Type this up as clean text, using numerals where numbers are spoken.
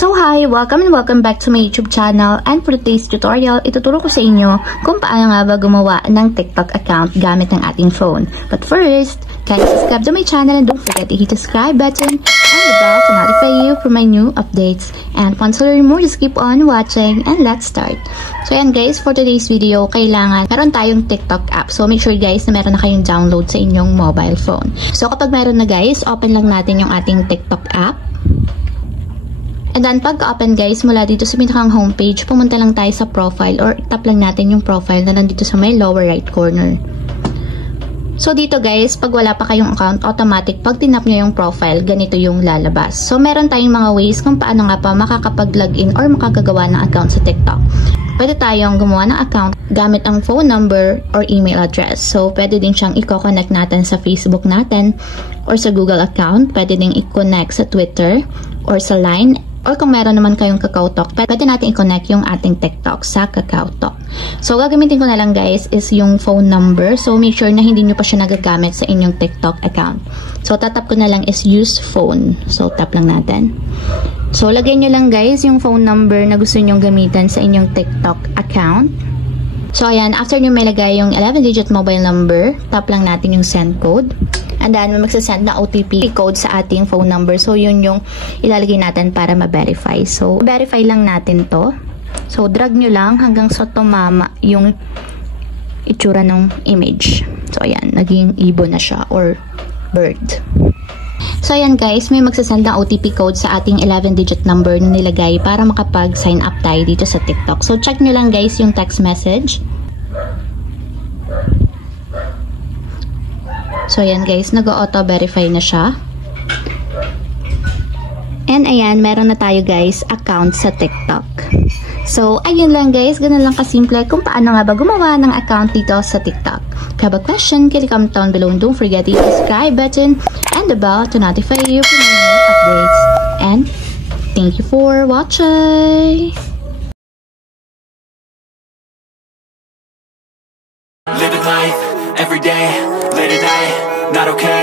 So hi! Welcome and welcome back to my YouTube channel, and for today's tutorial, ituturo ko sa inyo kung paano nga ba gumawa ng TikTok account gamit ng ating phone. But first, kindly subscribe to my channel and don't forget to hit the subscribe button and the bell to notify you for my new updates. And once you learn more, just keep on watching and let's start. So yan guys, for today's video, kailangan meron tayong TikTok app. So make sure guys na meron na kayong download sa inyong mobile phone. So kapag meron na guys, open lang natin yung ating TikTok app. And then, pag-open guys, mula dito sa pinakang homepage, pumunta lang tayo sa profile or tap lang natin yung profile na nandito sa may lower right corner. So, dito guys, pag wala pa kayong account, automatic, pag tinap nyo yung profile, ganito yung lalabas. So, meron tayong mga ways kung paano nga pa makakapag-login or makakagawa ng account sa TikTok. Pwede tayong gumawa ng account gamit ang phone number or email address. So, pwede din siyang i-connect natin sa Facebook natin or sa Google account. Pwede din i-connect sa Twitter or sa Line. Or kung meron naman kayong KakaoTalk, pwede natin i-connect yung ating TikTok sa KakaoTalk. So, gagamitin ko na lang guys is yung phone number. So, make sure na hindi nyo pa siya nagagamit sa inyong TikTok account. So, tatap ko na lang is use phone. So, tap lang natin. So, lagay nyo lang guys yung phone number na gusto nyong gamitan sa inyong TikTok account. So, ayan. After nyo may lagay yung 11-digit mobile number, tap lang natin yung send code. And then, may magsasend na OTP code sa ating phone number. So, yun yung ilalagay natin para ma-verify. So, verify lang natin to. So, drag nyo lang hanggang sa tumama yung itsura ng image. So, ayan. Naging ibon na siya or bird. So, ayan guys. May magsasend na OTP code sa ating 11-digit number na nilagay para makapag-sign up tayo dito sa TikTok. So, check nyo lang guys yung text message. So, ayan guys, nag-auto-verify na siya. And ayan, meron na tayo guys, account sa TikTok. So, ayun lang guys, ganun lang kasimple kung paano nga ba gumawa ng account dito sa TikTok. If you have a question, comment down below and don't forget to hit the subscribe button and the bell to notify you for my new updates. And thank you for watching! Living life, every day, late at night, not okay.